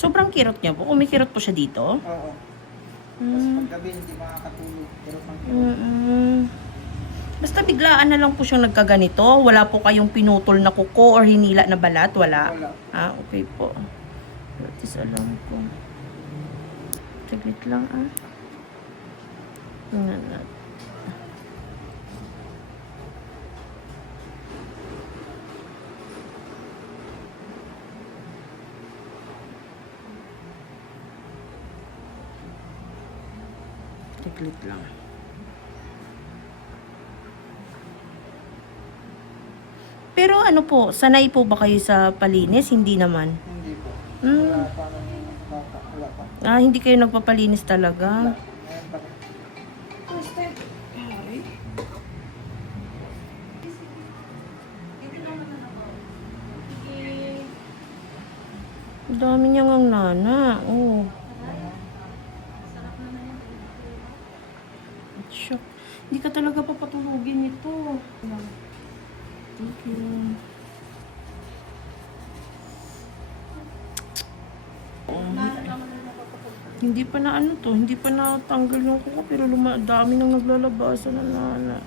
Sobrang kirot niya po. Kumikirot po siya dito. Oo. Tapos paggabi hindi makakatulog. Pero pang Basta biglaan na lang po siyang nagkaganito. Wala po kayong pinutol na kuko or hinila na balat. Wala. wala. Ah, okay po. At least alam ko. Saglit lang ah. Saglit lang. Pero ano po, sanay po ba kayo sa palinis? Hindi naman. Hindi po. Hmm. Wala pa nang bata. Wala pa. Ah, hindi kayo nagpapalinis talaga. Ngayon pa. Ang dami niya ngang nana. Oh. Shock. Hindi ka talaga papatulugin ito. Thank you. Hindi pa na ano to, hindi pa natanggal yung kuko pero dami nang naglalabasan ng nana.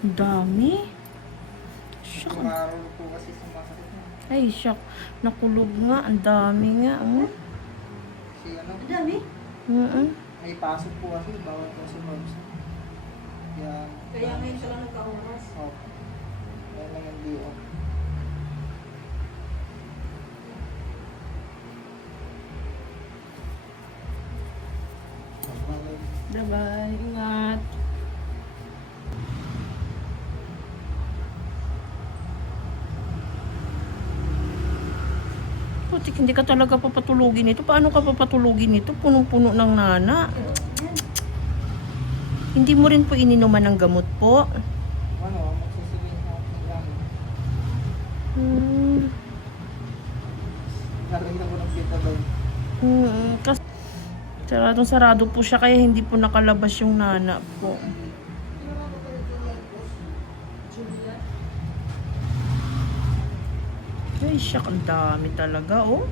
Ang dami. Shock. Araw po kasi sumasakit na. Ay, shock. Nakulog nga. Ang dami nga. Oh. Si ano? Ang dami. May pasok po kasi. Bawal po si Moms. Kaya ngayon ka lang nagka-oras. Oo. Kaya lang hindi off. Bye-bye. Ingat. Putik, hindi ka talaga papatulugin ito. Paano ka papatulugin ito? Punong-puno ng nana. Hindi mo rin po ininuman ng gamot po. Ano, magsasabihin sa akin ng gamit. Narinig ko ng kita doon. Kasi sarado po siya kaya hindi po nakalabas yung nana po. Ay, siya, ang dami talaga, oh.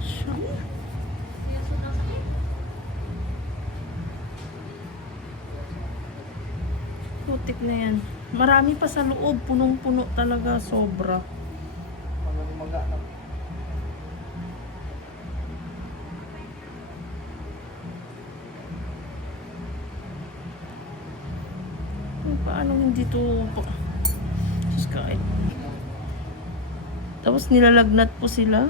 Siya. Putik na yan. Marami pa sa loob. Punong-puno talaga. Sobra. Magalumaga na. Paano hindi to... Diyos kahit. Tapos nilalagnat po sila.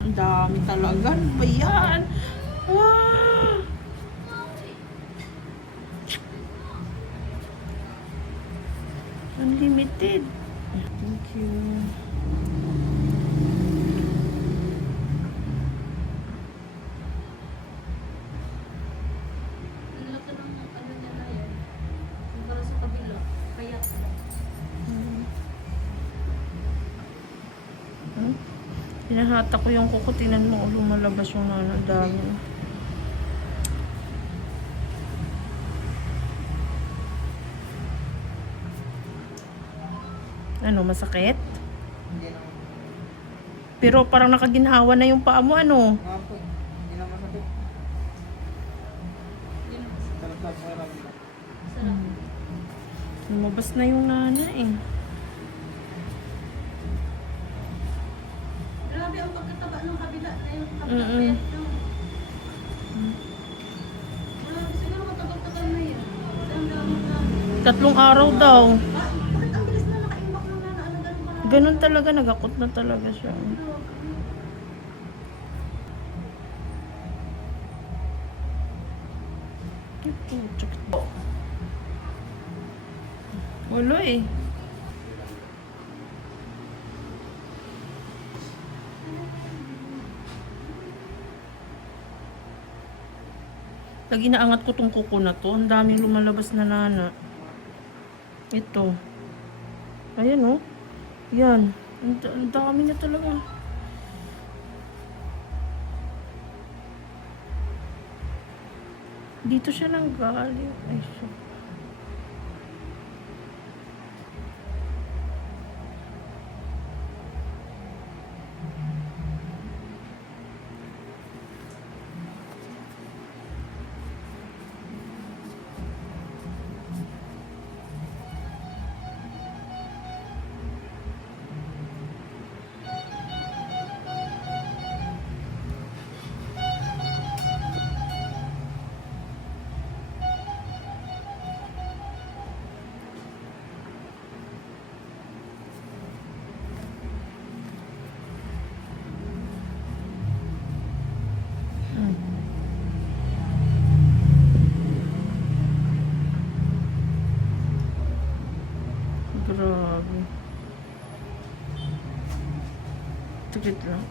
Ang dami talaga. Ano ba yan? Ah! Unlimited. Thank you. Hinahata ko yung kuko. Tinan mo, lumalabas yung nanadami. Ano, masakit? Hindi naman. Pero parang nakaginhawa na yung paa mo, ano? Nga po, hindi naman sakit. Talaga po lang. Lumabas na yung nana eh. Grabe ang pagkataba ng kabila na yung kabila. Mm-mm. Grabe, siguro matagal-tagal na yan. Ang dami. 3 araw daw. Bakit ang bilis na naka-imbak ng nana? Ano ganun ka na? Ganun talaga, nagakot na talaga siya. Wala eh. Lagi naangat ko tong kuko na to. Ang daming lumalabas na nana. Ito. Ayan oh. Yan. Ang dami na talaga. Dito siya nang galing. Ay, so. Grabe. Tikit lang.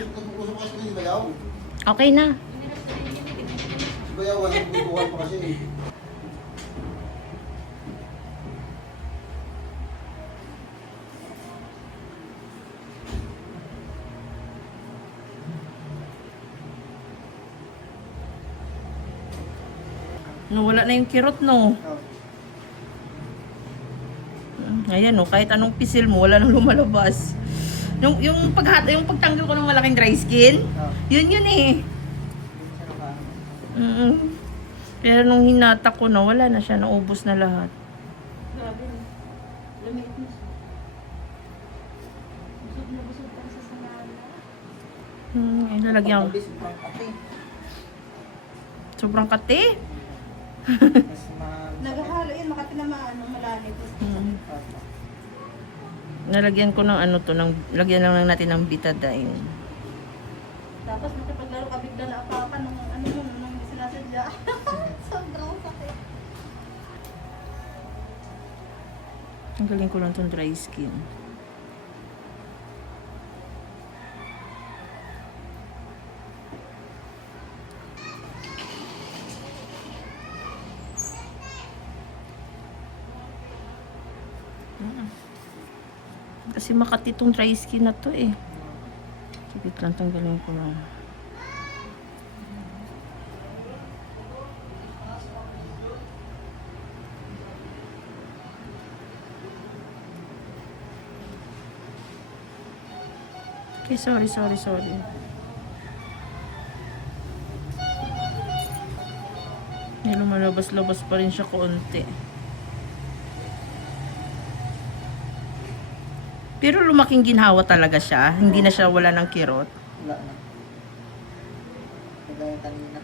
Nag-usap kasi ni Bayaw. Okay na. Si Bayaw, walang bubuhan pa kasi. Nawala na yung kirot, no? Ayan, no? Kahit anong pisil mo, wala nang lumalabas. Yung pagtanggal ko ng malaking dry skin, yun eh. Siya nakaano. Pero nung hinata ko na, wala na siya. Naubos na lahat. Grabe no. Lamig na siya. Busog na busog pa sa sanala. Ilalagyan ko. Pagkabis, parang kape. Sobrang kate. Mas Naghahalo yun, makati na malalim. Nalagyan ko ng ano to, lagyan lang natin ng betadine. Tapos nakipaglaro ka bigla na apa nung nung sinasadya. Sobrang sakit. Ang galing ko lang tong dry skin. Kasi makati tong dry skin na to eh. Sige lang, tanggalin ko lang. Okay, sorry. May lumalabas-labas pa rin siya konti. Pero lumaking ginhawa talaga siya. Hindi na siya wala ng kirot. Wala na. Kagaya kanina.